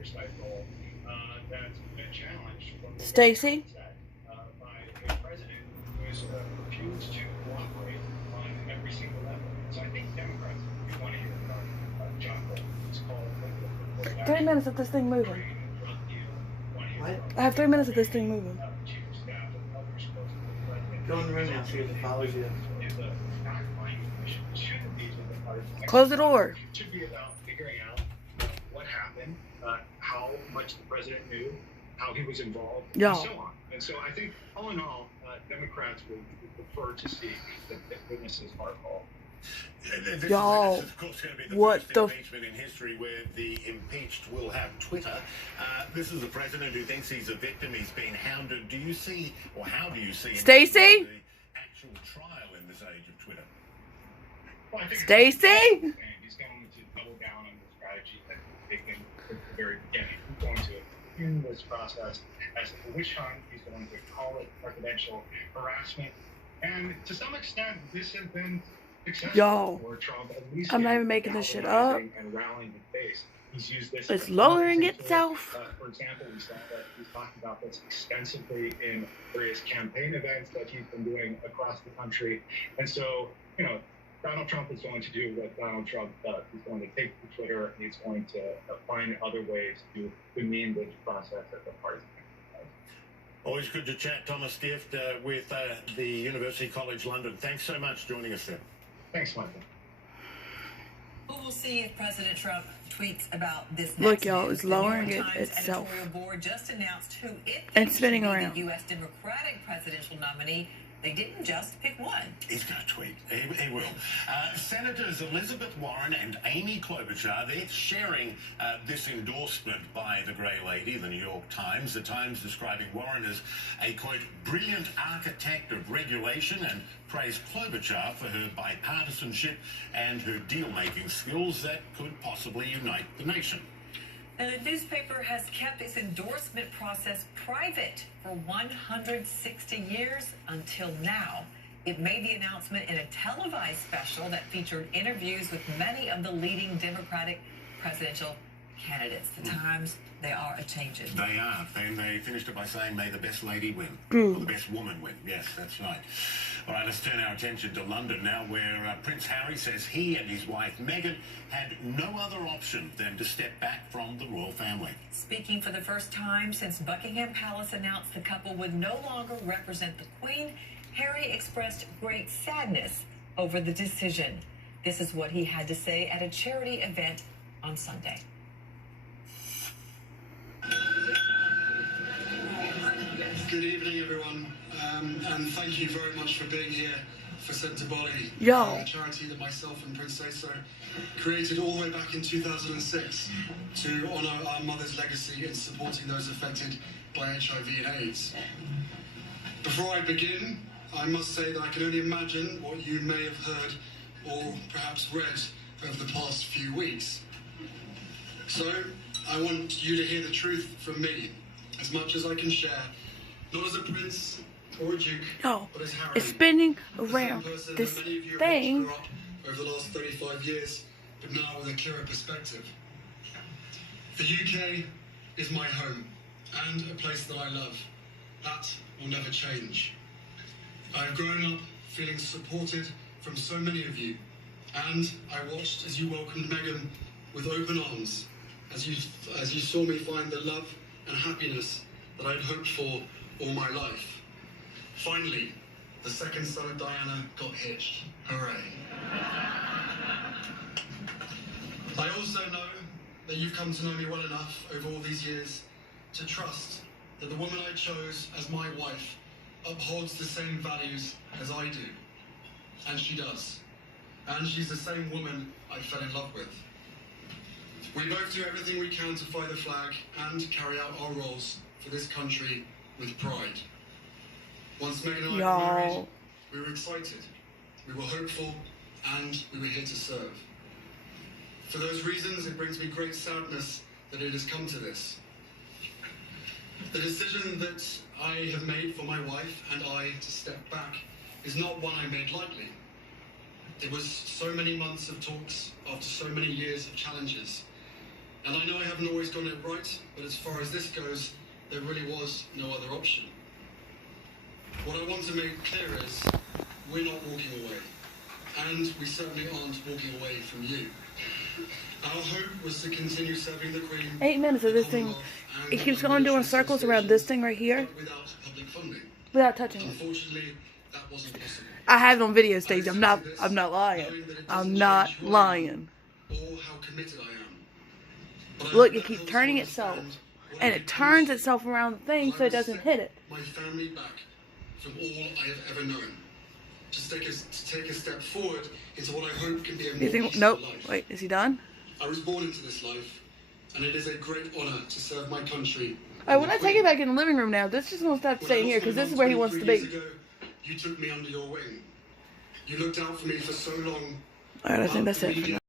oversight role that's been challenged from the Stacy? by a president who has refused to cooperate on every single level. So I think Democrats do want to hear from John Bolton. It's called 3 minutes of this thing moving. I have 3 minutes of this thing moving. Go on the room now, see if it follows you. Close the door. It should be about figuring out what happened, how much the president knew, how he was involved, and so on. And so I think, all in all, Democrats would prefer to see that witnesses are called. Y'all, This is, of course, going to be the what first the impeachment in history where the impeached will have Twitter. This is a president who thinks he's a victim. He's been hounded. Do you see, or how do you see, Stacy? the actual trial in this age of Twitter? Well, Stacy? He's going to double down on the strategy that they've been at the very beginning. He's going to in this process as a witch hunt. He's going to call it presidential harassment. And to some extent, this has been Yo, for Trump, at least I'm not even making this shit up. And rallying his base. He's used this. It's lowering itself. For example, we saw that he's talked about this extensively in various campaign events that he's been doing across the country. And so, you know, Donald Trump is going to do what Donald Trump does. He's going to take to Twitter and he's going to find other ways to demean this process at the partisan. Always good to chat, Thomas Gift, with the University College London. Thanks so much for joining us there. Thanks, Michael. We'll see if President Trump tweets about this. Look, y'all, it's lowering it itself. The editorial board just announced who it and spinning around. The U.S. Democratic presidential nominee. They didn't just pick one. He's going to tweet. He will. Senators Elizabeth Warren and Amy Klobuchar, they're sharing this endorsement by the Grey Lady, the New York Times. The Times describing Warren as a, quote, brilliant architect of regulation and praised Klobuchar for her bipartisanship and her deal-making skills that could possibly unite the nation. And the newspaper has kept its endorsement process private for 160 years until now. It made the announcement in a televised special that featured interviews with many of the leading Democratic presidential candidates. The Times, they are a-changing. They are. And they finished it by saying, may the best lady win. Or the best woman win. Yes, that's right. All right, let's turn our attention to London now, where Prince Harry says he and his wife Meghan had no other option than to step back from the royal family. Speaking for the first time since Buckingham Palace announced the couple would no longer represent the Queen, Harry expressed great sadness over the decision. This is what he had to say at a charity event on Sunday. Good evening, everyone, and thank you very much for being here for Centre Boli, a charity that myself and Prince Asa created all the way back in 2006 to honour our mother's legacy in supporting those affected by HIV and AIDS. Before I begin, I must say that I can only imagine what you may have heard or perhaps read over the past few weeks. So, I want you to hear the truth from me, as much as I can share, not as a prince or a duke, but as Harry. It's spinning around this thing. Over the last 35 years, but now with a clearer perspective. The UK is my home, and a place that I love. That will never change. I've grown up feeling supported from so many of you, and I watched as you welcomed Meghan with open arms, as you saw me find the love and happiness that I'd hoped for all my life. Finally, the second son of Diana got hitched. Hooray. I also know that you've come to know me well enough over all these years to trust that the woman I chose as my wife upholds the same values as I do. And she does. And she's the same woman I fell in love with. We both do everything we can to fly the flag and carry out our roles for this country with pride. Once Meghan and I were married, we were excited, we were hopeful, and we were here to serve. For those reasons, it brings me great sadness that it has come to this. The decision that I have made for my wife and I to step back is not one I made lightly. It was so many months of talks after so many years of challenges. And I know I haven't always gotten it right, but as far as this goes, there really was no other option. What I want to make clear is, we're not walking away. And we certainly aren't walking away from you. Our hope was to continue serving the Queen. 8 minutes of this thing. It keeps going doing circles around this thing right here. Without public funding. Without touching it. Unfortunately, that wasn't possible. I have it on video stage. I'm not lying. I'm not lying. Or how committed I am. But Look, it keeps turning itself. And it turns itself around the thing so it doesn't hit it. My family back from all I have ever known. To take a step forward into what I hope can be a more peaceful nope. life. Wait, is he done? I was born into this life, and it is a great honor to serve my country. Alright, we're not taking it back in the living room now. This is just gonna stop staying here because this is where he wants to be. You took me under your wing. You looked out for me for so long. Alright, I think that's it for now.